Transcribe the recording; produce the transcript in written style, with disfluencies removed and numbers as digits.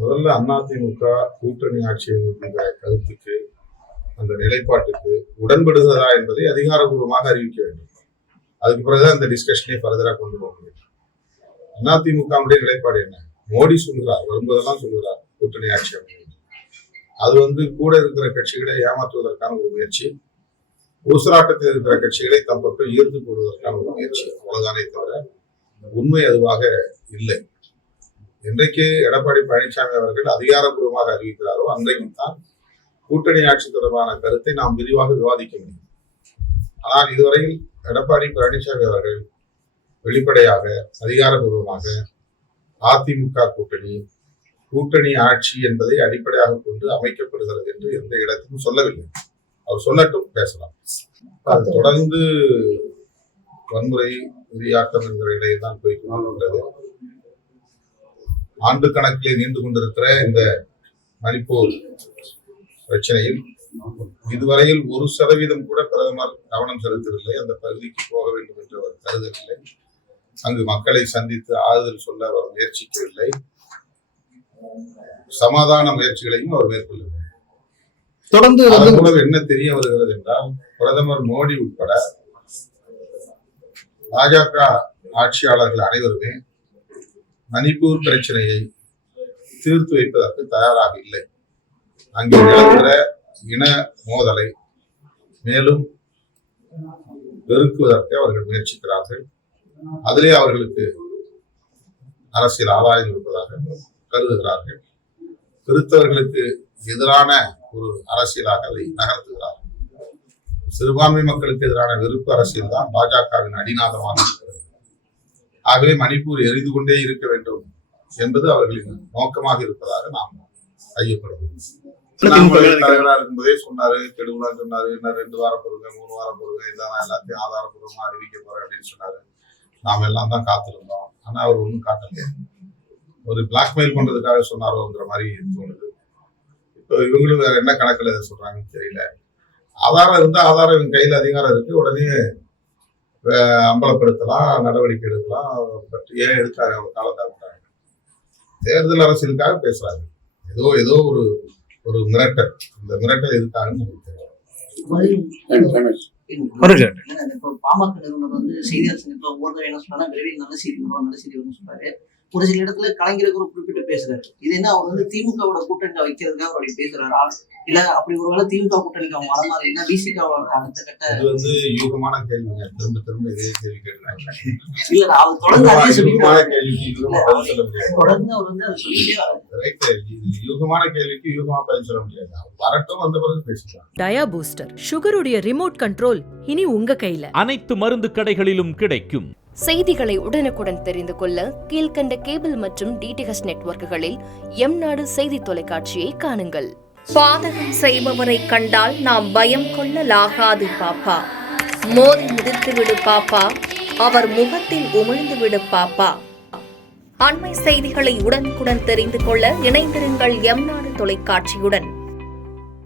முதல்ல அதிமுக கூட்டணி ஆட்சி என்கிற கருத்துக்கு, அந்த நிலைப்பாட்டுக்கு உடன்படுகிறதா என்பதை அதிகாரப்பூர்வமாக அறிவிக்க வேண்டும். அதுக்கு பிறகுதான் இந்த டிஸ்கஷனை ஃபர்தரா கொண்டு போக முடியும். அதிமுகவுடைய நிலைப்பாடு என்ன? மோடி சொல்கிறார், வரும்போதெல்லாம் சொல்கிறார் கூட்டணி ஆட்சி அப்படின்னு. அது கூட இருக்கிற கட்சிகளை ஏமாற்றுவதற்கான ஒரு முயற்சி, ஊசலாட்டத்தில் இருக்கிற கட்சிகளை தம் பக்கம் ஈர்த்து போடுவதற்கான ஒரு முயற்சி, அவ்வளவுதானே தவிர உண்மை அதுவாக இல்லை. என்றைக்கு எடப்பாடி பழனிசாமி அவர்கள் அதிகாரப்பூர்வமாக அறிவிக்கிறாரோ அன்றைக்குத்தான் கூட்டணி ஆட்சி தொடர்பான கருத்தை நாம் விரிவாக விவாதிக்க முடியும். ஆனால் இதுவரையில் எடப்பாடி பழனிசாமி அவர்கள் வெளிப்படையாக அதிகாரப்பூர்வமாக அதிமுக கூட்டணி ஆட்சி என்பதை அடிப்படையாக கொண்டு அமைக்கப்படுகிறது என்று எந்த இடத்திலும் சொல்லவில்லை. அவர் சொல்லட்டும், பேசலாம். அது தொடர்ந்து வன்முறை வெறியாட்டம் என்கிற இடையே தான் போய்கொண்டிருக்கிறது. ஆண்டு கணக்கிலே நீண்டு கொண்டிருக்கிற இந்த மணிப்பூர் பிரச்சனையில் இதுவரையில் 1% கூட பிரதமர் கவனம் செலுத்தவில்லை. அந்த பகுதிக்கு போக வேண்டும் என்று அவர் கருதவில்லை. அங்கு மக்களை சந்தித்து ஆறுதல் சொல்ல அவர் முயற்சிக்கவில்லை. சமாதான முயற்சிகளையும் அவர் மேற்கொள்ளவில்லை. தொடர்ந்து மூலம் என்ன தெரிய வருகிறது என்றால், பிரதமர் மோடி உட்பட பாஜக ஆட்சியாளர்கள் அனைவருமே மணிப்பூர் பிரச்சனையை தீர்த்து வைப்பதற்கு தயாராக இல்லை. அங்கே நிலவுகிற இன மோதலை மேலும் பெருக்குவதற்கு அவர்கள் முயற்சிக்கிறார்கள். அதிலே அவர்களுக்கு அரசியல் ஆதாயம் இருப்பதாக கருதுகிறார்கள். கிறிஸ்தவர்களுக்கு எதிரான ஒரு அரசியலாக அதை நகர்த்துகிறார்கள். சிறுபான்மை மக்களுக்கு எதிரான வெறுப்பு அரசியல் தான் பாஜகவின் அடிநாதமாக இருக்கிறது. ஆகவே மணிப்பூர் எரிந்து கொண்டே இருக்க வேண்டும் என்பது அவர்களின் நோக்கமாக இருப்பதாக நாம் ஐயப்படுவோம். தலைவராக இருக்கும்போதே சொன்னாரு, கெடுகுலா சொன்னாரு, இன்னும் 2 வாரம் பொறுங்க, 3 வாரம் பொறுங்க, இதான் எல்லாத்தையும் ஆதாரப்பூர்வமா அறிவிக்க போறேன் அப்படின்னு சொன்னாரு. நாம எல்லாம் தான் காத்திருந்தோம். ஆனா அவர் ஒன்றும் காட்டல. ஒரு பிளாக்மெயில் பண்றதுக்காக சொன்னாரோங்கிற மாதிரி தோணுது. இப்போ இவங்களும் வேற என்ன கணக்குல இதை சொல்றாங்கன்னு தெரியல. ஆதாரம் இருந்தா ஆதாரம் இவங்க கையில அதிகாரம் இருக்கு, உடனே அம்பலப்படுத்தலாம், நடவடிக்கை எடுக்கலாம். பட் ஏன் எடுக்காரு அவங்க காலத்தாக்குறாங்க? தேர்தல் அரசியலுக்காக பேசுறாங்க. ஏதோ ஒரு மிரட்டல். இந்த மிரட்டல் எதுக்காகன்னு நமக்கு தெரியும். பாமக நிறுவனர் செய்தியாளர் சங்கத்துல ஒவ்வொரு என்ன சொன்னா, விரைவில் நல்ல செய்தி வரும்னு சொல்றாரு. ஒரு சில இடத்துல கலைஞருக்கு ஒரு குறிப்பிட்டு பேசுறாரு. இது என்ன, அவர் திமுகவோட கூட்டணி வைக்கிறதுக்காக அப்படி பேசுறாரா, இல்ல அப்படி ஒருவேளை திமுக கூட்டணிக்கு அவங்க வர மாதிரி என்ன பிசிக அடுத்த கட்ட? இது யூகமான கேள்விங்க. திரும்ப இதே கேள்வி கேட்கிறாங்க. இல்ல அவர் தொடர்ந்து அதே யூகமான கேள்விக்கு தொடர்ந்து அவர் அதை சொல்லிட்டே வராரு. யூகமான கேள்விக்கு யூகமா பதில் சொல்ல முடியாது. வரட்டும், வந்த பிறகு பேசிக்கலாம். டயா பூஸ்டர், சுகருடைய ரிமோட் கண்ட்ரோல் இனி உங்க கையில. அனைத்து மருந்து கடைகளிலும் கிடைக்கும். செய்திகளை உடனுக்குடன் தெரிந்து கொள்ள கீழ்கண்ட கேபிள் மற்றும் டிடிஎச் நெட்வொர்க்குகளில் எம்நாடு செய்தி தொலைக்காட்சியை காணுங்கள். பாதகம் செய்பவரை கண்டால் நாம் பயம் கொள்ளலாகாது பாப்பா. மோதி மிதித்து விடு பாப்பா, அவர் முகத்தில் உமிழ்ந்து விடு பாப்பா. அண்மை செய்திகளை உடனுக்குடன் தெரிந்து கொள்ள இணைந்திருங்கள் எம்நாடு தொலைக்காட்சியுடன்.